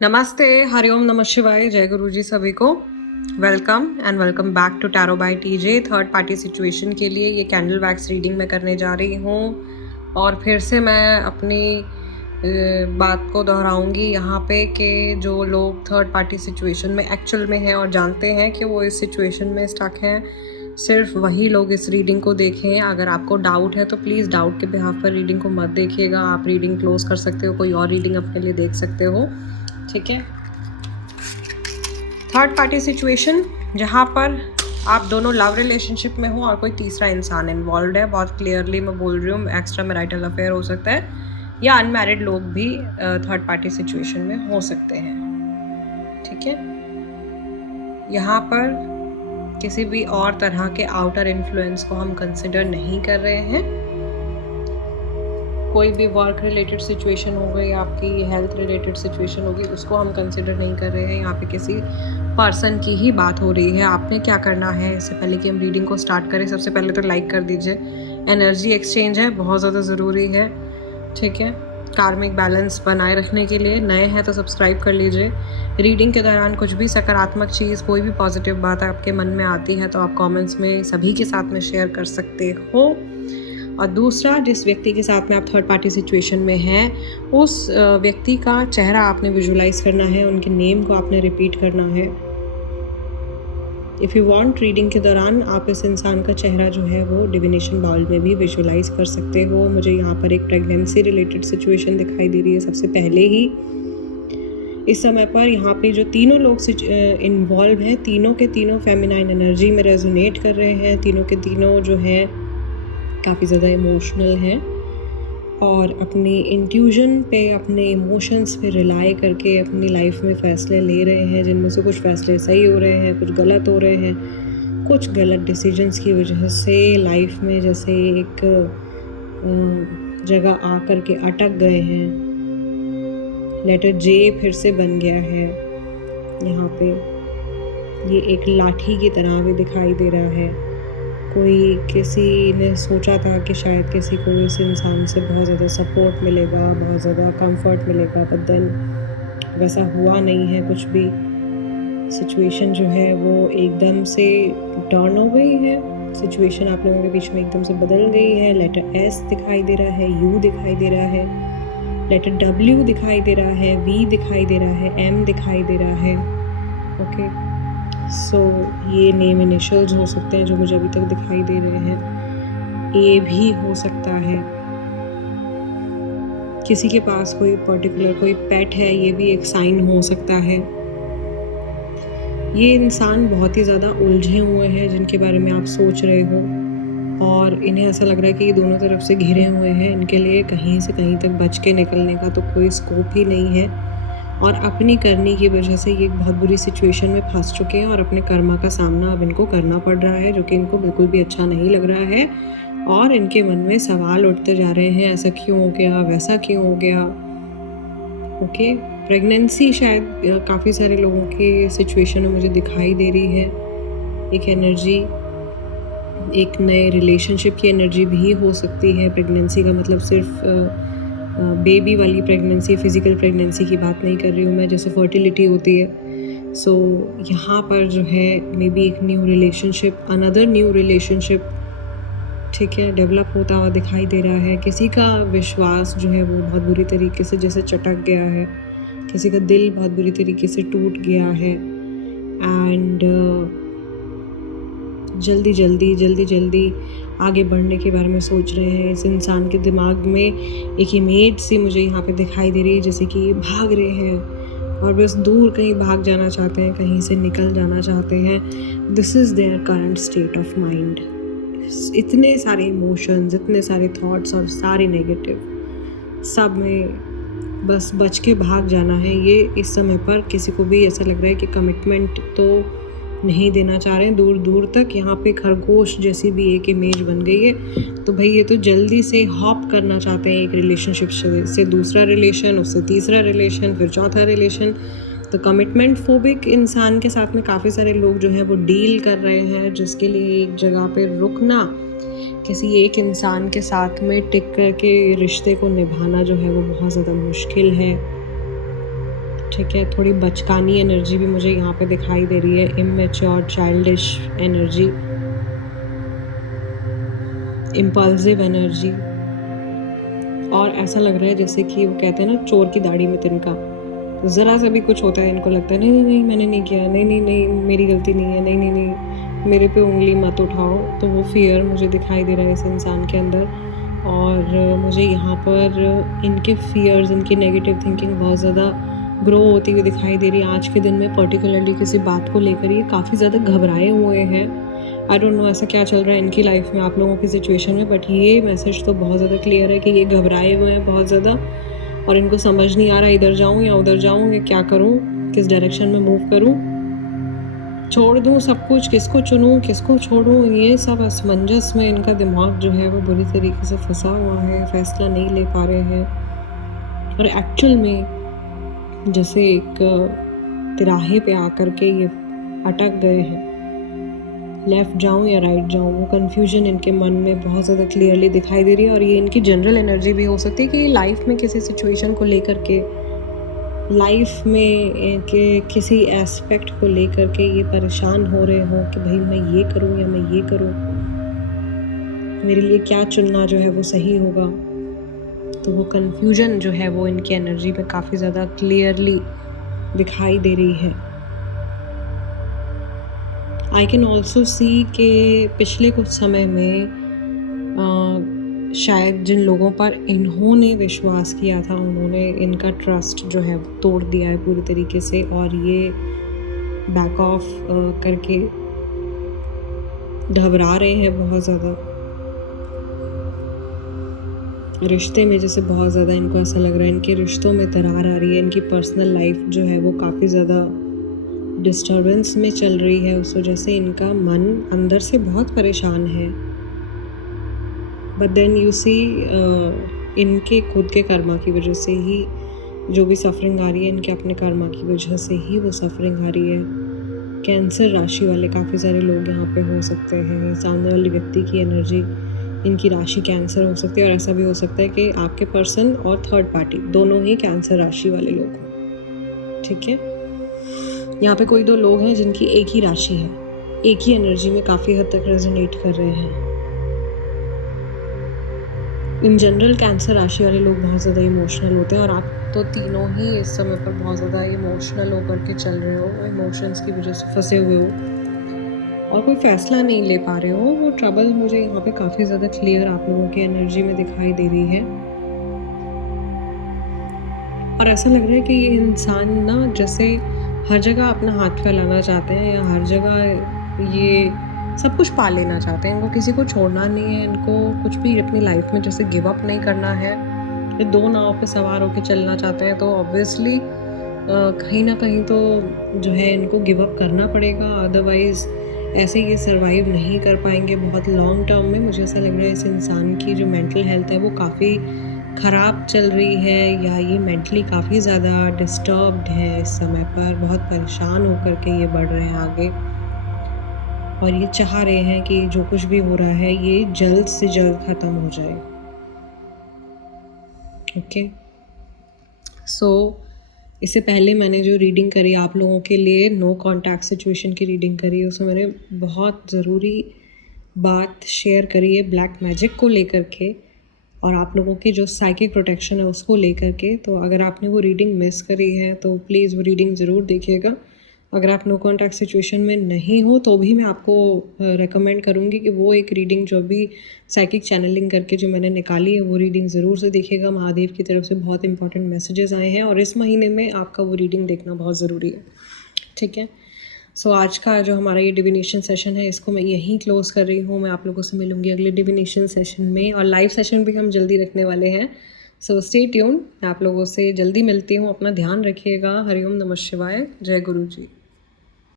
नमस्ते, हरिओम, नमः शिवाय, जय गुरु जी सभी को। Welcome and welcome back to tarot by TJ. Third party situation के लिए ये कैंडल वैक्स रीडिंग मैं करने जा रही हूँ और फिर से मैं अपनी बात को दोहराऊंगी यहाँ पे कि जो लोग थर्ड पार्टी सिचुएशन में एक्चुअल में हैं और जानते हैं कि वो इस सिचुएशन में स्टक हैं, सिर्फ वही लोग इस रीडिंग को देखें। अगर आपको डाउट है तो प्लीज़ डाउट के बिहाफ पर रीडिंग को मत देखिएगा। आप रीडिंग क्लोज कर सकते हो, कोई और रीडिंग अपने लिए देख सकते हो, ठीक है। थर्ड पार्टी सिचुएशन जहाँ पर आप दोनों लव रिलेशनशिप में हो और कोई तीसरा इंसान इन्वॉल्व है। बहुत क्लियरली मैं बोल रही हूँ, एक्स्ट्रा मैरिटल अफेयर हो सकता है या अनमैरिड लोग भी थर्ड पार्टी सिचुएशन में हो सकते हैं, ठीक है। यहाँ पर किसी भी और तरह के आउटर इन्फ्लुएंस को हम कंसिडर नहीं कर रहे हैं। कोई भी वर्क रिलेटेड सिचुएशन हो गई, आपकी हेल्थ रिलेटेड सिचुएशन होगी, उसको हम कंसिडर नहीं कर रहे हैं। यहाँ पे किसी पर्सन की ही बात हो रही है। आपने क्या करना है, इससे पहले कि हम रीडिंग को स्टार्ट करें, सबसे पहले तो लाइक कर दीजिए। एनर्जी एक्सचेंज है, बहुत ज़्यादा ज़रूरी है, ठीक है। कार्मिक बैलेंस बनाए रखने के लिए नए हैं तो सब्सक्राइब कर लीजिए। रीडिंग के दौरान कुछ भी सकारात्मक चीज़, कोई भी पॉजिटिव बात आपके मन में आती है तो आप कमेंट्स में सभी के साथ में शेयर कर सकते हो। और दूसरा, जिस व्यक्ति के साथ में आप थर्ड पार्टी सिचुएशन में हैं, उस व्यक्ति का चेहरा आपने विजुलाइज करना है, उनके नेम को आपने रिपीट करना है। इफ़ यू वांट, रीडिंग के दौरान आप इस इंसान का चेहरा जो है वो डिविनेशन बाउल में भी विजुलाइज कर सकते हो। मुझे यहाँ पर एक प्रेगनेंसी रिलेटेड सिचुएशन दिखाई दे रही है सबसे पहले ही। इस समय पर यहाँ पे जो तीनों लोग इन्वॉल्व हैं, तीनों के तीनों फेमिनाइन एनर्जी में रेजोनेट कर रहे हैं। तीनों के तीनों जो हैं काफ़ी ज़्यादा इमोशनल हैं और अपनी इंट्यूजन पे, अपने इमोशंस पे रिलाई करके अपनी लाइफ में फ़ैसले ले रहे हैं, जिनमें से कुछ फ़ैसले सही हो रहे हैं, कुछ गलत हो रहे हैं। कुछ गलत डिसीजंस की वजह से लाइफ में जैसे एक जगह आकर के अटक गए हैं। लेटर जे फिर से बन गया है यहाँ पे। ये एक लाठी की तरह भी दिखाई दे रहा है। कोई, किसी ने सोचा था कि शायद किसी को इस इंसान से बहुत ज़्यादा सपोर्ट मिलेगा, बहुत ज़्यादा कंफर्ट मिलेगा, बट देन वैसा हुआ नहीं है कुछ भी। सिचुएशन जो है वो एकदम से टर्न हो गई है। सिचुएशन आप लोगों के बीच में एकदम से बदल गई है। लेटर एस दिखाई दे रहा है, यू दिखाई दे रहा है, लेटर डब्ल्यू दिखाई दे रहा है, वी दिखाई दे रहा है, एम दिखाई दे रहा है, ओके। सो ये नेम इनिशियल्स हो सकते हैं जो मुझे अभी तक दिखाई दे रहे हैं। ए भी हो सकता है। किसी के पास कोई पर्टिकुलर कोई पेट है, ये भी एक साइन हो सकता है। ये इंसान बहुत ही ज़्यादा उलझे हुए हैं जिनके बारे में आप सोच रहे हो और इन्हें ऐसा लग रहा है कि ये दोनों तरफ से घिरे हुए हैं। इनके लिए कहीं से कहीं तक बच के निकलने का तो कोई स्कोप ही नहीं है और अपनी करनी की वजह से ये एक बहुत बुरी सिचुएशन में फंस चुके हैं और अपने कर्मा का सामना अब इनको करना पड़ रहा है, जो कि इनको बिल्कुल भी अच्छा नहीं लग रहा है। और इनके मन में सवाल उठते जा रहे हैं, ऐसा क्यों हो गया, वैसा क्यों हो गया, ओके। प्रेगनेंसी शायद काफ़ी सारे लोगों के सिचुएशन में मुझे दिखाई दे रही है। एक एनर्जी, एक नए रिलेशनशिप की एनर्जी भी हो सकती है। प्रेगनेंसी का मतलब सिर्फ बेबी वाली प्रेगनेंसी, फिज़िकल प्रेगनेंसी की बात नहीं कर रही हूँ मैं, जैसे फर्टिलिटी होती है। सो यहाँ पर जो है मे बी एक new relationship, another new relationship, ठीक है, डेवलप होता हुआ दिखाई दे रहा है। किसी का विश्वास जो है वो बहुत बुरी तरीके से जैसे चटक गया है, किसी का दिल बहुत बुरी तरीके से टूट गया है एंड जल्दी जल्दी आगे बढ़ने के बारे में सोच रहे हैं। इस इंसान के दिमाग में एक इमेज सी मुझे यहाँ पे दिखाई दे रही है, जैसे कि ये भाग रहे हैं और बस दूर कहीं भाग जाना चाहते हैं, कहीं से निकल जाना चाहते हैं। This is their current state of mind. इतने सारे इमोशंस, इतने सारे थॉट्स और सारे नेगेटिव, सब में बस बच के भाग जाना है। ये इस समय पर किसी को भी ऐसा लग रहा है कि कमिटमेंट तो नहीं देना चाह रहे हैं दूर दूर तक। यहाँ पे खरगोश जैसी भी एक इमेज बन गई है। तो भाई ये तो जल्दी से हॉप करना चाहते हैं एक रिलेशनशिप से दूसरा रिलेशन, उससे तीसरा रिलेशन, फिर चौथा रिलेशन। तो कमिटमेंट फोबिक इंसान के साथ में काफ़ी सारे लोग जो हैं वो डील कर रहे हैं, जिसके लिए एक जगह पे रुकना, किसी एक इंसान के साथ में टिक कर के रिश्ते को निभाना जो है वो बहुत ज़्यादा मुश्किल है। ठीक है, थोड़ी बचकानी एनर्जी भी मुझे यहाँ पे दिखाई दे रही है, immature childish energy, impulsive energy. और ऐसा लग रहा है जैसे कि वो कहते हैं ना, चोर की दाढ़ी में तिनका। ज़रा सा भी कुछ होता है इनको लगता है नहीं नहीं नहीं मैंने नहीं किया, नहीं नहीं नहीं मेरी गलती नहीं है, नहीं नहीं नहीं मेरे पे उंगली मत उठाओ। तो वो फियर मुझे दिखाई दे रहा है इस इंसान के अंदर। और मुझे यहाँ पर इनके फियर्स, इनकी नेगेटिव थिंकिंग बहुत ज़्यादा ग्रो होती हुई दिखाई दे रही है। आज के दिन में पर्टिकुलरली किसी बात को लेकर ये काफ़ी ज़्यादा घबराए हुए हैं। आई डोंट नो ऐसा क्या चल रहा है इनकी लाइफ में, आप लोगों की सिचुएशन में, बट ये मैसेज तो बहुत ज़्यादा क्लियर है कि ये घबराए हुए हैं बहुत ज़्यादा। और इनको समझ नहीं आ रहा इधर जाऊँ या उधर जाऊँ, या क्या करूँ, किस डायरेक्शन में मूव करूँ, छोड़ दूँ सब कुछ, किसको चुनूँ, किसको छोड़ूँ। ये सब असमंजस में इनका दिमाग जो है वो बुरी तरीके से फंसा हुआ है, फैसला नहीं ले पा रहे हैं। और एक्चुअल में जैसे एक तिराहे पे आकर के ये अटक गए हैं, लेफ़्ट जाऊँ या राइट जाऊँ, वो कन्फ्यूजन इनके मन में बहुत ज़्यादा क्लियरली दिखाई दे रही है। और ये इनकी जनरल एनर्जी भी हो सकती है कि लाइफ में किसी सिचुएशन को लेकर के, लाइफ में के किसी एस्पेक्ट को लेकर के ये परेशान हो रहे हो कि भाई मैं ये करूँ या मैं ये करूँ, मेरे लिए क्या चुनना जो है वो सही होगा। तो वो कन्फ्यूजन जो है वो इनकी एनर्जी में काफ़ी ज़्यादा क्लियरली दिखाई दे रही है। आई कैन ऑल्सो सी कि पिछले कुछ समय में शायद जिन लोगों पर इन्होंने विश्वास किया था, उन्होंने इनका ट्रस्ट जो है तोड़ दिया है पूरी तरीके से, और ये बैक ऑफ करके घबरा रहे हैं बहुत ज़्यादा। रिश्ते में जैसे बहुत ज़्यादा इनको ऐसा लग रहा है इनके रिश्तों में दरार आ रही है, इनकी पर्सनल लाइफ जो है वो काफ़ी ज़्यादा डिस्टर्बेंस में चल रही है। उस वजह से इनका मन अंदर से बहुत परेशान है। बट देन यू सी इनके खुद के कर्मा की वजह से ही जो भी सफरिंग आ रही है, इनके अपने कर्मा की वजह से ही वो सफरिंग आ रही है। कैंसर राशि वाले काफ़ी सारे लोग यहाँ पे हो सकते हैं। सामने वाले व्यक्ति की एनर्जी, इनकी राशि कैंसर हो सकती है, और ऐसा भी हो सकता है कि आपके पर्सन और थर्ड पार्टी दोनों ही कैंसर राशि वाले लोग हों। ठीक है, यहाँ पे कोई दो लोग हैं जिनकी एक ही राशि है, एक ही एनर्जी में काफ़ी हद तक रेजोनेट कर रहे हैं। इन जनरल कैंसर राशि वाले लोग बहुत ज़्यादा इमोशनल होते हैं, और आप तो तीनों ही इस समय पर बहुत ज़्यादा इमोशनल होकर के चल रहे हो, इमोशंस की वजह से फंसे हुए हो और कोई फ़ैसला नहीं ले पा रहे हो। वो ट्रबल मुझे यहाँ पे काफ़ी ज़्यादा क्लियर आप लोगों की एनर्जी में दिखाई दे रही है। और ऐसा लग रहा है कि ये इंसान ना जैसे हर जगह अपना हाथ फैलाना चाहते हैं, या हर जगह ये सब कुछ पा लेना चाहते हैं। इनको किसी को छोड़ना नहीं है, इनको कुछ भी अपनी लाइफ में जैसे गिव अप नहीं करना है। ये दो नाव पे सवार होकर चलना चाहते हैं, तो ऑब्वियसली कहीं ना कहीं तो जो है इनको गिव अप करना पड़ेगा, अदरवाइज़ ऐसे ये सर्वाइव नहीं कर पाएंगे बहुत लॉन्ग टर्म में। मुझे ऐसा लग रहा है इस इंसान की जो मेंटल हेल्थ है वो काफ़ी ख़राब चल रही है, या ये मेंटली काफ़ी ज़्यादा डिस्टर्ब्ड है इस समय पर, बहुत परेशान होकर के ये बढ़ रहे हैं आगे, और ये चाह रहे हैं कि जो कुछ भी हो रहा है ये जल्द से जल्द ख़त्म हो जाए। ओके, सो इससे पहले मैंने जो रीडिंग करी आप लोगों के लिए, नो कॉन्टैक्ट सिचुएशन की रीडिंग करी, उसमें मैंने बहुत ज़रूरी बात शेयर करी है ब्लैक मैजिक को लेकर के, और आप लोगों की जो साइकिक प्रोटेक्शन है उसको लेकर के। तो अगर आपने वो रीडिंग मिस करी है तो प्लीज़ वो रीडिंग ज़रूर देखिएगा। अगर आप नो कॉन्टैक्ट सिचुएशन में नहीं हो तो भी मैं आपको रेकमेंड करूँगी कि वो एक रीडिंग जो भी साइकिक चैनलिंग करके जो मैंने निकाली है वो रीडिंग ज़रूर से देखिएगा। महादेव की तरफ से बहुत इंपॉर्टेंट मैसेजेस आए हैं, और इस महीने में आपका वो रीडिंग देखना बहुत ज़रूरी है। ठीक है, सो आज का जो हमारा ये डिविनेशन सेशन है इसको मैं यहीं क्लोज़ कर रही हूँ। मैं आप लोगों से मिलूँगी अगले डिविनेशन सेशन में, और लाइव सेशन भी हम जल्दी रखने वाले हैं। सो स्टे ट्यून, मैं आप लोगों से जल्दी मिलती हूँ। अपना ध्यान रखिएगा। हरिओम नमः शिवाय, जय गुरु जी।